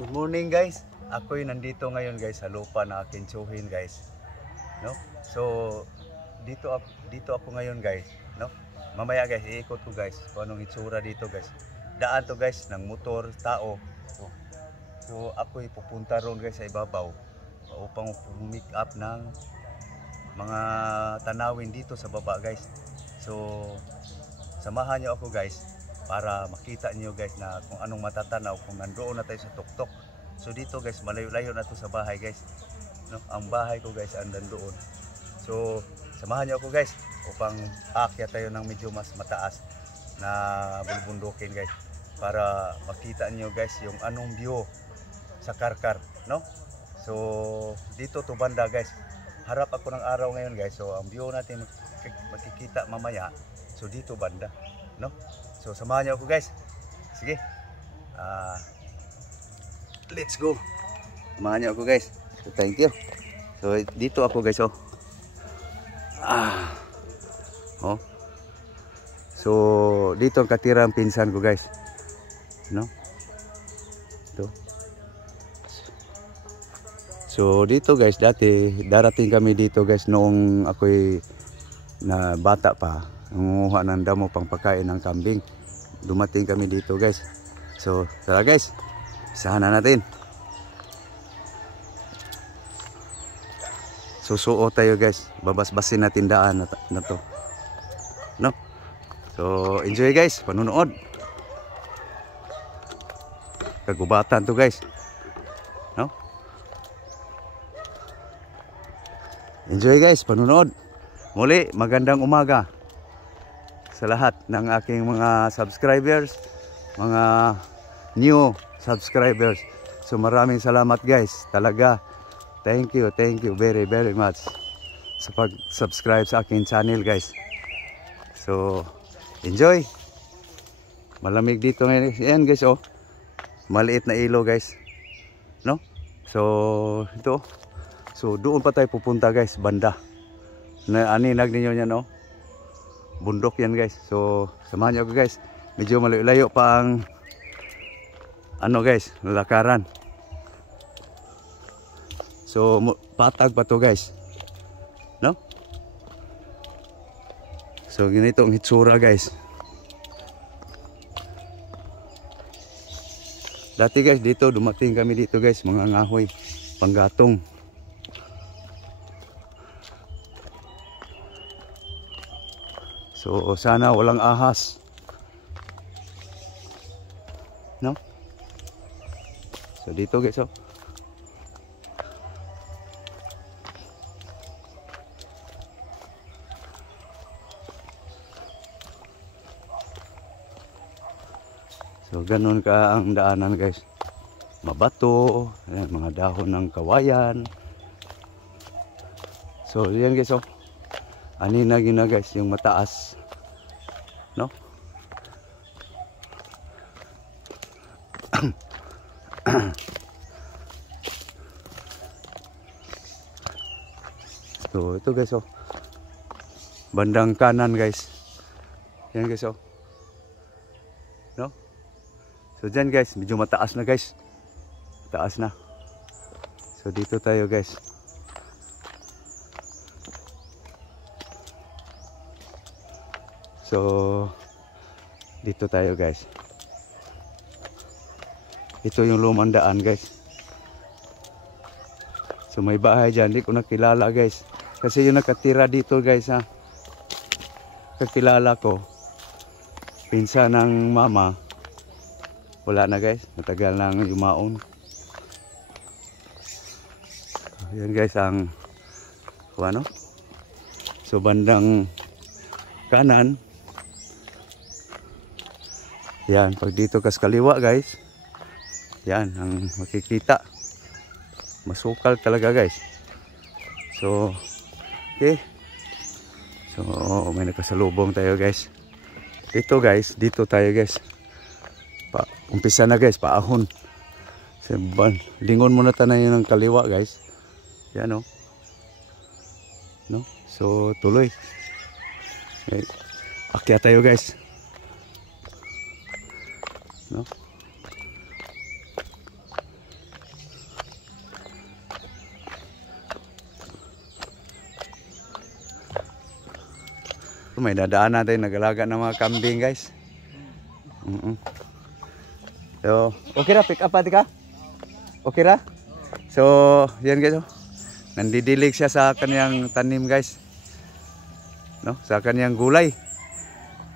Good morning guys. Ako'y nandito ngayon guys sa lupa na aking tsuhin guys. No? So dito ako ngayon guys, no? Mamaya guys iikot ko guys kung anong itsura dito guys. Daan to guys ng motor, tao. So ako'y pupunta ron guys sa ibabaw upang make up ng mga tanawin dito sa baba guys. So samahan niyo ako guys para makita niyo guys na kung anong matatanaw kung nandoon na tayo sa tuktok. So dito guys, malayo-layo na to sa bahay guys. No? Ang bahay ko guys ang nandoon. So samahan niyo ako guys upang aakyat tayo ng medyo mas mataas na bulbundukin guys para makita niyo guys yung anong view sa Karkar, no? So dito to banda guys. Harap ako ng araw ngayon guys. So ang view natin makikita mamaya. So dito banda, no? So samahan niyo ako guys. Sige. Let's go. Samahan niyo ako guys. So thank you. So dito ako guys oh. Oh. So dito ang katirang pinsan ko guys. No? Ito. So dito guys, dati darating kami dito guys noong ako'y na bata pa. Nangunguha ng damo pang pagkain ng kambing. Dumating kami dito guys. So tara guys, isahan na natin. Susuo tayo guys. Babasbasin natin daan na to, no? So enjoy guys, panunood. Kagubatan to guys, no? Enjoy guys, panunood. Muli magandang umaga sa lahat ng aking mga subscribers, mga new subscribers. So maraming salamat guys, talaga. Thank you very much sa pag-subscribe sa aking channel guys. So enjoy. Malamig dito ngayon. Yan guys oh. Maliit na ilo guys, no? So ito. So doon pa tayo pupunta guys, banda. Aninag ninyo yan oh. Bundok yan guys. So samahan niyo ako guys. Medyo malayo pa ang ano guys, lalakaran. So patag pa to guys, no? So ganito ang hitsura guys. Dati guys dito dumating kami dito guys, mga ngahoy panggatong. So sana walang ahas, no? So dito guys oh. So ganun ka ang daanan guys. Mabato, ayan, mga dahon ng kawayan. So yan guys oh. Aninag na guys yung mataas, no? So ito guys oh. Bandang kanan guys. Yan guys oh. No? So dyan guys, medyo mataas na guys. Mataas na. So dito tayo guys. So dito tayo guys. Ito yung lumang daan guys. So may bahay dyan, hindi ko nakilala guys. Kasi yung nakatira dito guys ha. Kakilala ko. Pinsan ng mama. Wala na guys, matagal nang yumaon. Yan guys ang ano? So bandang kanan. Yan, pag dito kas kaliwa guys. Yan ang makikita. Masukal talaga guys. So okay. So may nakasalubong tayo guys. Dito guys, dito tayo guys. Umpisa na guys, paahon. Lingon muna tayo ng kaliwa guys. Yan oh. No? So tuloy. Okay. Akyat tayo guys. No? Dito may dadaan natin nagalaga ng mga kambing guys. So, okay ra, pick up pati ka? Okay ra? So, yan guys. Nandidilig siya sa kanyang tanim guys. No, sa kanyang gulay.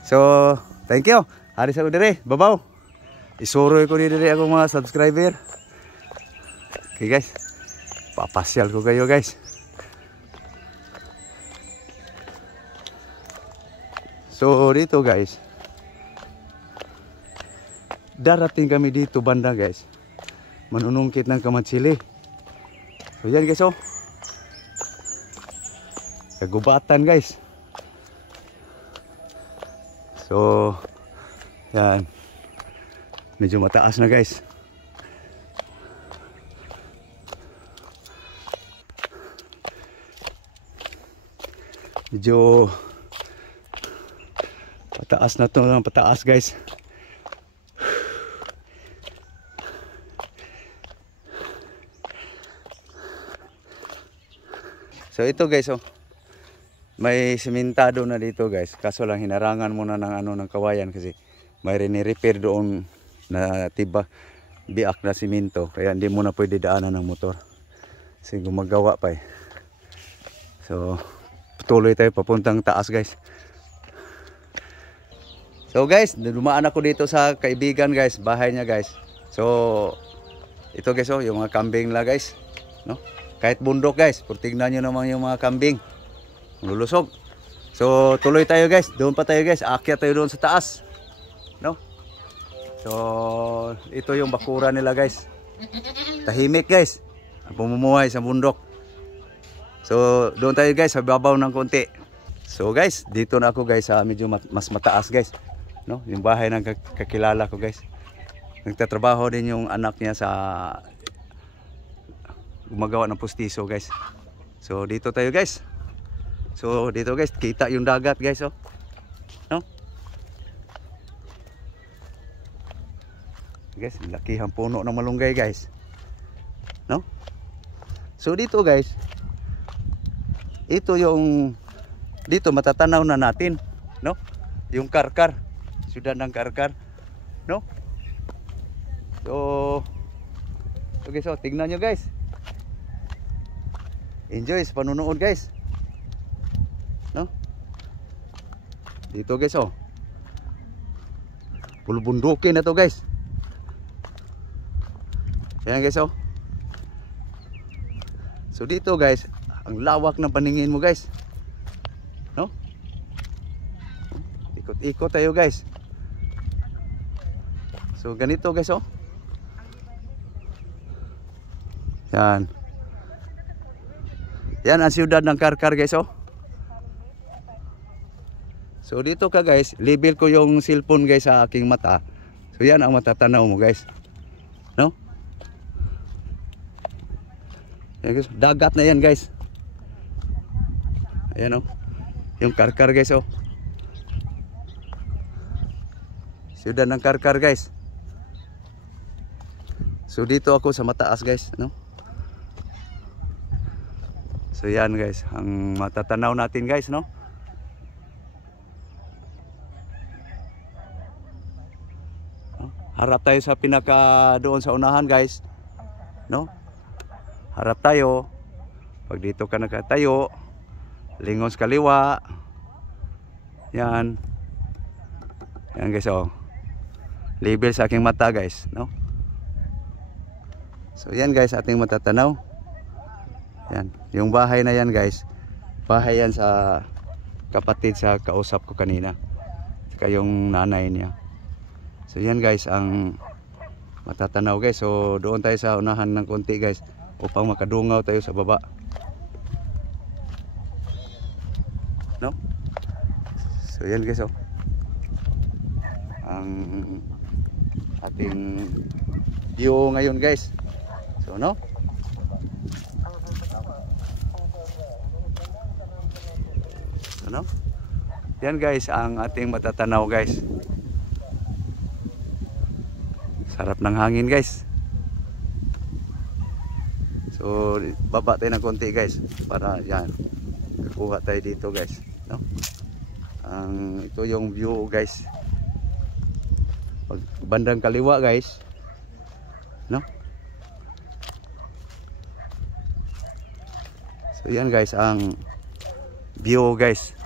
So, thank you. Hari sa ko dire, babaw. Isuroy ko dire ako mga subscriber. Okay guys. Papasyal ko kayo guys. So, dito guys. Darating kami dito banda guys. Manunungkit ng kamatsili. So yan guys oh. Kagubatan guys. So yan. Medyo mataas na guys. Medyo pataas na to, pataas guys. So ito guys oh. May simentado na dito guys. Kaso lang hinarangan muna ng ng kawayan kasi may rini-repair doon na tiba biak na simento. Kaya hindi muna pwede daanan ng motor. Kasi gumagawa pa eh. So tuloy tayo papuntang taas guys. So guys, dumaan ako dito sa kaibigan guys, bahay niya guys. So ito guys oh, yung mga kambing la guys, no? Kahit bundok guys, tingnan nyo naman yung mga kambing. Lulusog. So tuloy tayo guys, doon pa tayo guys, aakyat tayo doon sa taas. No? So ito yung bakura nila guys. Tahimik guys, pumumuhay sa bundok. So doon tayo guys, sa babaw ng konti. So guys, dito na ako guys sa medyo mas mataas guys. No? Yung bahay ng kakilala ko guys. Nagtatrabaho din yung anak niya sa gumagawa ng pustiso guys. So dito tayo guys. So dito guys, kita yung dagat guys oh. No? Guys, lakihang puno ng malunggay guys. No? So dito guys, ito yung dito matatanaw na natin, no? Yung Karkar, siyudad ng Karkar, no? So okay, so tingnan nyo guys. Enjoy sa panunood guys. No? Dito guys oh. Pulbundukin na to guys. Ayan guys oh. So dito guys, ang lawak ng paningin mo guys. No? Ikot-ikot tayo guys. So ganito guys oh. Yan. Yan ang siyudad ng Karkar guys oh. So dito ka guys, level ko yung cellphone guys sa aking mata. So yan ang matatanaw mo guys. No? Yan guys, dagat na yan guys. Ayan oh. Yung Karkar guys oh. Siyudad ng Karkar guys. So dito ako sa mataas guys, no? So yan guys, ang matatanaw natin guys, no? Harap tayo sa pinaka doon sa unahan guys, no? Harap tayo. Pag dito ka nakatayo, lingon sa kaliwa. Yan. Yan guys oh. Level sa aking mata guys, no? So yan guys, ating matatanaw. Yan, yung bahay na yan guys, bahay yan sa kapatid sa kausap ko kanina, saka yung nanay niya. So yan guys ang matatanaw guys. So doon tayo sa unahan ng konti guys, upang makadungaw tayo sa baba, no? So yan guys oh, ang ating view ngayon guys. So no, no? Yan guys ang ating matatanaw guys. Sarap ng hangin guys. So baba tayo ng konti guys para yan kukuha tayo dito guys, no? Ito yung view guys. Pag bandang kaliwa guys, no? So yan guys ang view guys.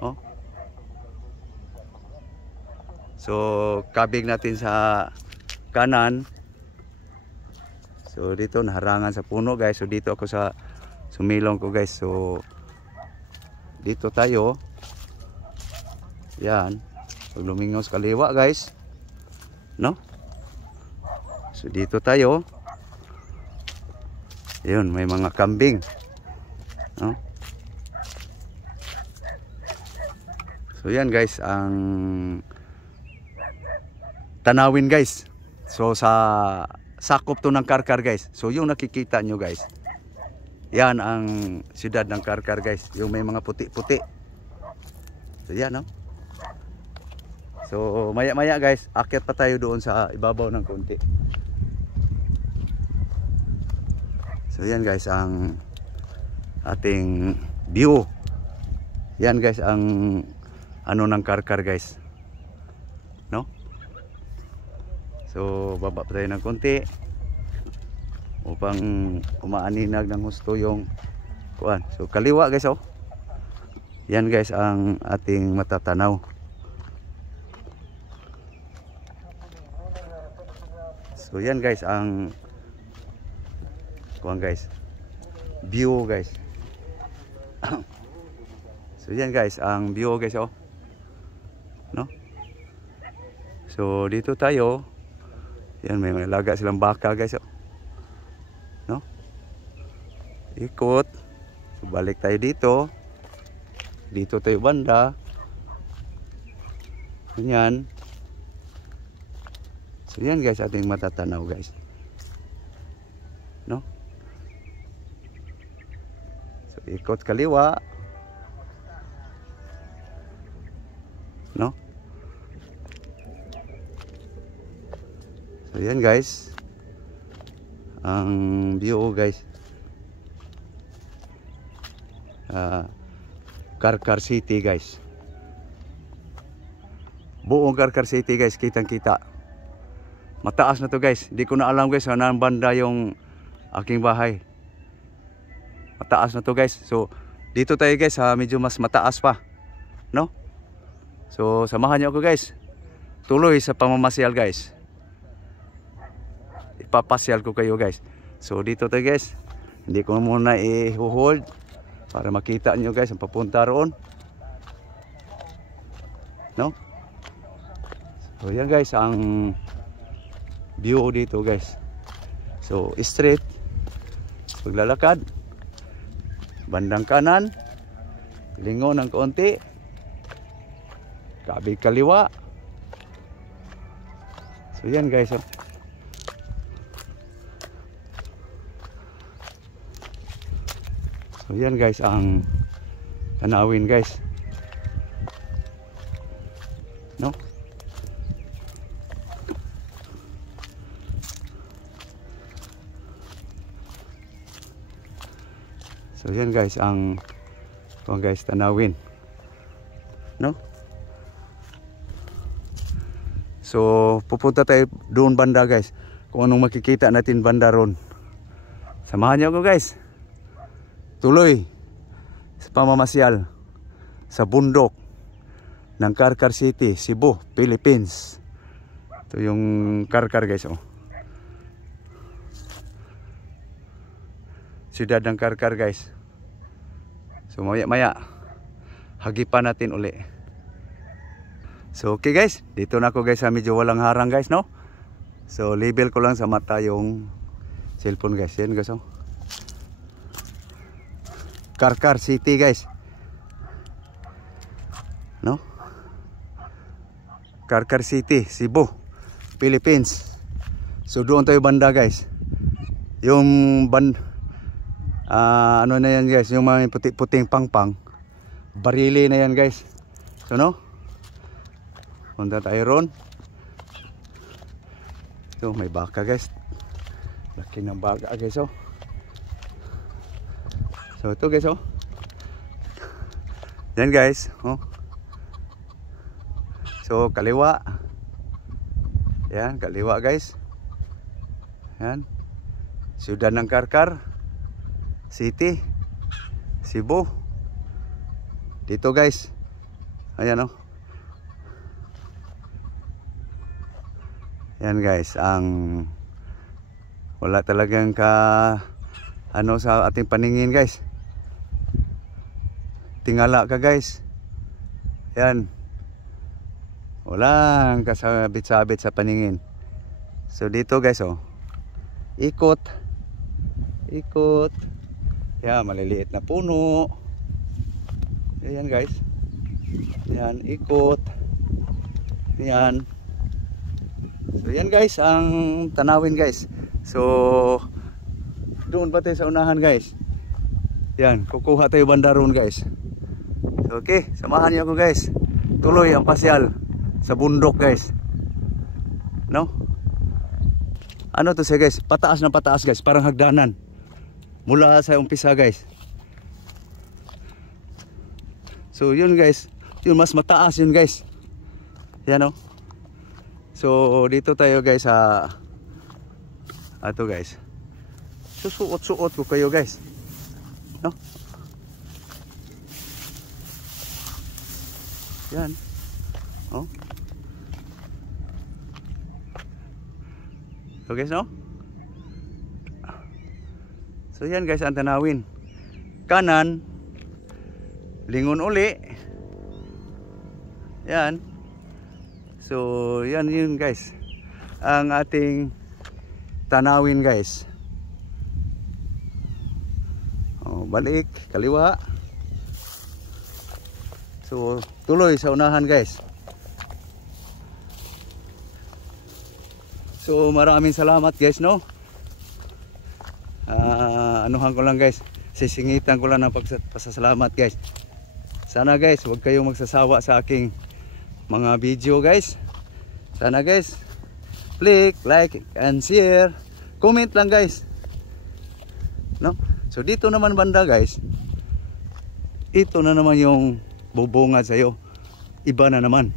Oh. So kabig natin sa kanan. So dito naharangan sa puno guys. So dito ako sa sumilong ko guys. So dito tayo. Yan. Pag lumingaw sa kaliwa guys, no? So dito tayo. Yun, may mga kambing, no? So yan guys ang tanawin guys. So sa sakop to ng Karkar guys. So yung nakikita nyo guys, yan ang siyudad ng Karkar guys. Yung may mga puti-puti. So yan, no? So maya-maya guys, akyat pa tayo doon sa ibabaw ng konti. So yan guys ang ating view. Yan guys ang ano ng Karkar guys, no? So baba pa tayo ng konti upang umaaninag ng gusto yung kuan. So kaliwa guys, oh. Yan guys ang ating matatanaw. So yan guys ang kuan guys, view guys. So yan guys ang view guys, oh, no? So dito tayo. Yan, may malaga silang baka guys, oh, no? Ikot. So balik tayo dito. Dito tayo banda. Yan. So yan guys ating matatanaw guys, no? So ikot kaliwa, no? So yan guys ang view guys, Karkar City guys. Buong Karkar City guys, kitang kita. Mataas na to guys. Hindi ko na alam guys saan banda yung aking bahay. Mataas na to guys. So dito tayo guys sa medyo mas mataas pa, no? So samahan niyo ako guys. Tuloy sa pamamasyal guys. Ipapasyal ko kayo guys. So dito tayo guys. Hindi ko muna i-hold para makita niyo guys ang papunta roon, no? So yan guys ang view dito guys. So straight paglalakad, bandang kanan, lingon ng konti, kabig kaliwa. So yan guys, oh. So yan guys ang tanawin guys, no? So yan guys ang guys tanawin, no? So pupunta tayo doon banda guys. Kung anong makikita natin banda ron, samahan niyo ako guys. Tuloy sa pamamasyal sa bundok ng Karkar City, Cebu, Philippines. Ito yung Karkar guys, oh. Siyudad ng Karkar guys. So maya-maya hagipan natin uli. So okay guys, dito na ako guys sa medyo walang harang guys, no? So label ko lang sa mata yung cellphone guys. Yan guys, oh. Karkar City guys, no? Karkar City, Cebu, Philippines. So doon tayo banda guys. Yung ano na yan guys, yung mga puting pangpang, barili na yan guys. So no, punta tayo ron. So may baka guys, laki ng baka guys, oh. So ito guys, oh, Yan guys, oh. So kaliwa. Yan, kaliwa guys. Yan. Siyudad ng Karkar City, Cebu. Dito guys. Ayan oh. Yan guys, ang wala talagang ano sa ating paningin guys. Tingala ka guys. Yan. Walang kasabit-sabit sa paningin. So dito guys oh. Ikot. Ikot. Yan, maliliit na puno. Ayan guys. Yan, ikot. Yan. So yan guys ang tanawin guys. So doon pa tayo sa unahan guys. Yan, kukuha tayo banda roon guys. Okay, samahan niyo ako guys. Tuloy ang pasyal sa bundok guys. No? Ano to siya guys? Pataas na pataas guys, parang hagdanan. Mula sa umpisa guys. So yun guys, yun mas mataas yun guys. Yan oh. So dito tayo guys sa ato guys. Susuot-suot ko kayo guys. No? Yan. Oh. So guys, no? So yan guys ang tanawin. Kanan, lingon uli. Yan. So yan yun guys. Ang ating tanawin guys. Oh, balik, kaliwa. So tuloy sa unahan guys. So maraming salamat guys no. Anuhan ko lang guys. Sisingitan ko lang ng pasasalamat guys. Sana guys huwag kayong magsasawa sa aking mga video guys. Sana guys click, like and share. Comment lang guys. No? So dito naman banda guys. Ito na naman yung bubungad sa'yo. Iba na naman.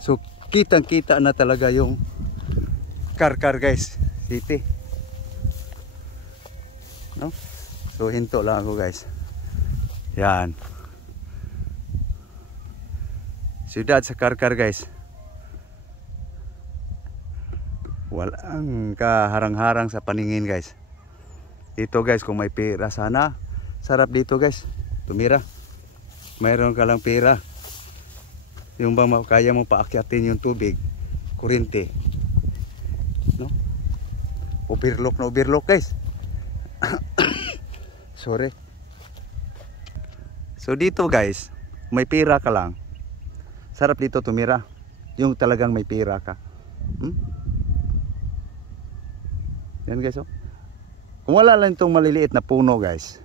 So kitang kita na talaga yung Karkar guys City. No? So hinto lang ako guys. Yan. Siyudad sa Karkar guys. Walang kaharang-harang sa paningin guys. Dito guys kung may pera sana. Sarap dito guys. Tumira. Mayroon ka lang pera. Yung bang kaya mo paakyatin yung tubig. Kuryente. No? Overlook na overlook guys. Sorry. So dito guys, may pera ka lang. Sarap dito tumira. Yung talagang may pera ka. Yan guys oh. Kung wala lang itong maliliit na puno guys,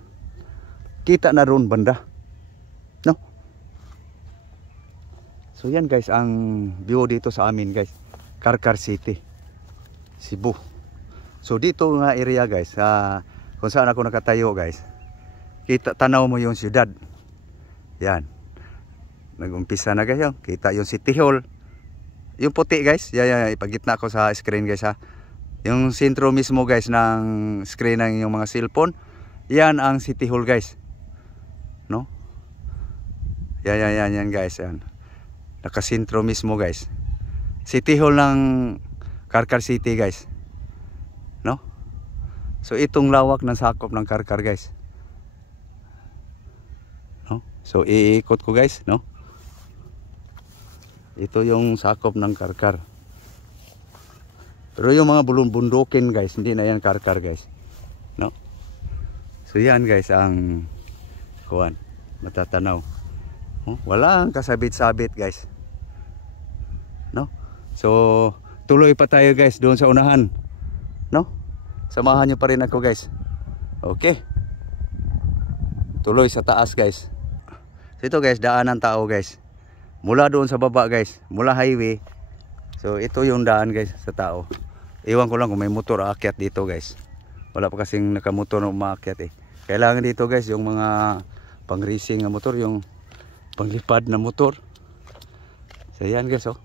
kita na roon banda. No? So yan guys ang view dito sa amin guys. Karkar City, Cebu. So dito nga area guys, kung saan ako nakatayo guys, kita tanaw mo yung siyudad. Yan. Nag-umpisa na guys yun. Kita yung City Hall. Yung puti guys, ipagitna ko sa screen guys ha. Yung sentro mismo guys ng screen ng yung mga cellphone, yan ang City Hall guys. No? Yan guys, yan. Nakasentro mismo guys. City Hall ng Karkar City guys. No? So itong lawak ng sakop ng Karkar guys. No? So iikot ko guys, no? Ito yung sakop ng Karkar. Pero yung mga bundukin guys, hindi na yan Karkar guys. No? So yan guys ang kuwan, matatanaw. Oh, walang kasabit-sabit guys. No? So tuloy pa tayo guys doon sa unahan. No? Samahan nyo pa rin ako guys. Okay. Tuloy sa taas guys. So ito guys, daan ng tao guys. Mula doon sa baba guys, mula highway. So ito yung daan guys sa tao. Iwan ko lang kung may motor aakyat dito guys. Wala pa kasing nakamotor na umaakyat eh. Kailangan dito guys yung mga pang racing na motor, yung panglipad na motor. So yan guys oh.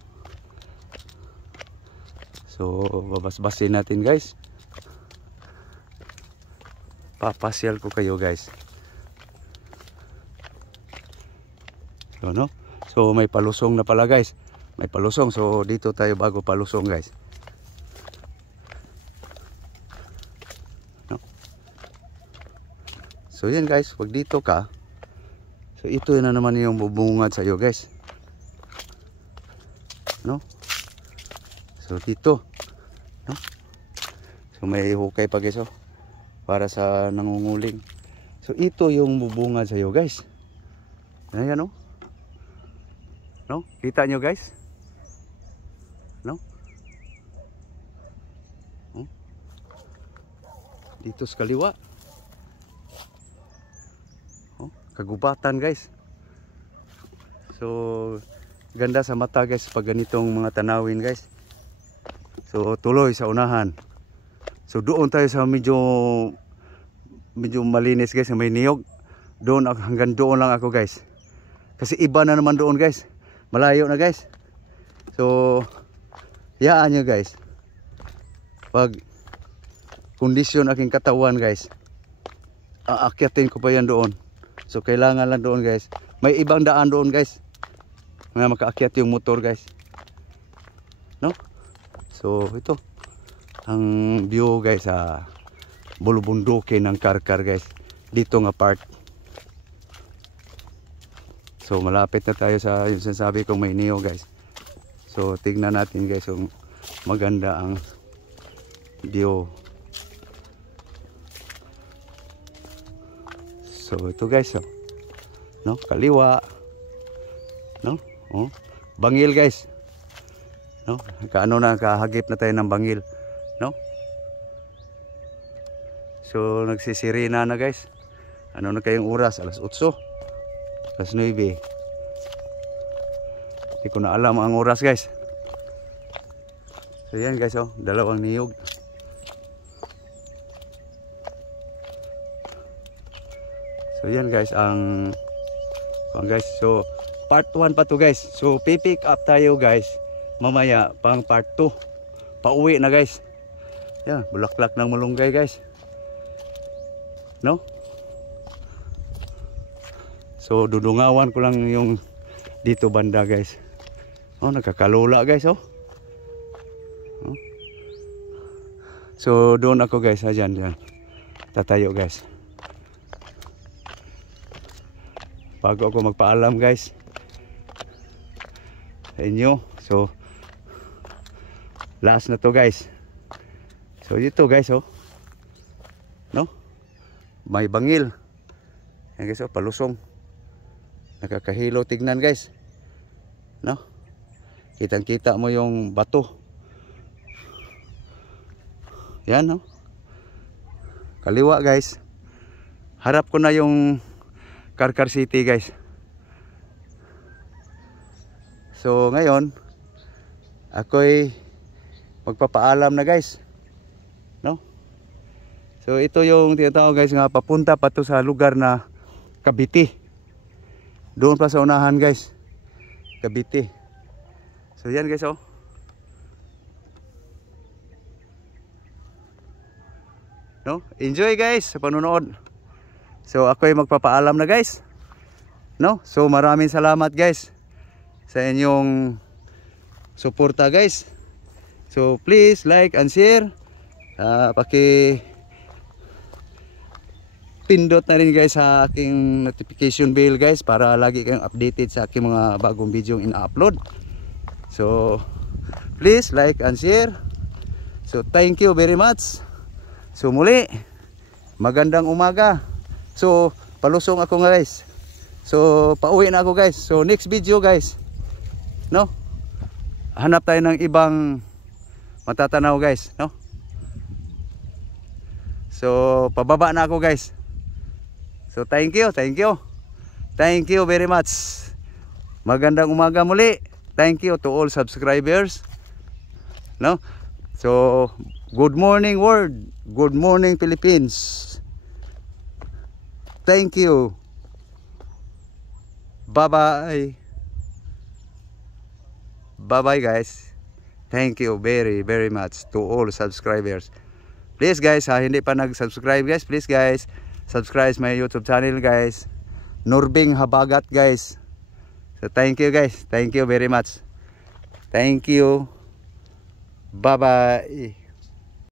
So babas-basin natin guys. Papasyal ko kayo guys. So no. So may palusong na pala guys. May palusong. So dito tayo bago palusong guys. No. So yan guys, pag dito ka, so ito na naman yung bubungad sa iyo guys. No? So dito, no? So may hukay pa guys oh, para sa nangunguling. So ito yung bubungad sa iyo guys. Ayan oh. No? Kita nyo guys? No? Dito sa kaliwa. Oh, kagubatan guys. So ganda sa mata guys pag ganitong mga tanawin guys. So tuloy sa unahan. So doon tayo sa medyo malinis guys, may niyog. Doon hanggang doon lang ako guys. Kasi iba na naman doon guys. Malayo na guys. So yaan nyo guys. Pag kondisyon aking katawan guys, aakyatin ko pa yan doon. So kailangan lang doon guys. May ibang daan doon guys. Nga makaakyat yung motor guys. No? So ito ang view guys sa bulubundukin ng Karkar guys. Dito nga part. So malapit na tayo sa yung sinasabi kong may neo guys. So tignan natin guys kung maganda ang view. So ito guys oh. No, kaliwa. No? Oh, bangil guys. No? Kaano na kahagip na tayo ng bangil, no? So nagsisirina na guys. Ano na kayong oras? Alas 8. Alas 9. Hindi ko na alam ang oras guys. So yan guys oh, dalawang niyog. So yan guys ang guys. So part 1 pa to guys. So pipick up tayo guys mamaya pang part 2. Pauwi na guys. Yan, bulaklak ng malunggay guys. No? So dudungawan ko lang yung dito banda guys. Oh, nagkakalula guys oh. Oh. So doon ako guys, ayan diyan. Tatayo guys. Bago ako magpaalam guys sa inyo. So last na to guys. So dito guys oh. No? May bangil. Yan guys oh, palusong. Nakakahilo tignan guys. No? Kitang-kita mo yung bato. Yan no? Kaliwa guys. Harap ko na yung Karkar City guys. So ngayon ako'y magpapaalam na guys. No? So ito yung tinatawag guys nga papunta pa to sa lugar na Cavite. Doon pa sa unahan guys. Cavite. So yan guys oh. No? Enjoy guys sa panonood. So ako ay magpapaalam na guys. No? So maraming salamat guys sa inyong suporta guys. So please like and share. Pindot na rin guys sa aking notification bell guys para lagi kayong updated sa aking mga bagong video ina-upload. So please like and share. So thank you very much. So muli magandang umaga. So palusong ako guys. So pauwi na ako guys. So next video guys, no? Hanap tayo ng ibang matatanaw guys, no? So pababa na ako guys. So thank you very much. Magandang umaga muli. Thank you to all subscribers. No? So good morning world. Good morning Philippines. Thank you. Bye. Bye-bye. Bye-bye guys. Thank you very very much to all subscribers. Please guys, hindi pa nag-subscribe guys, please guys, subscribe my YouTube channel guys. Nurbing Habagat guys. So thank you guys. Thank you very much. Thank you. Bye-bye.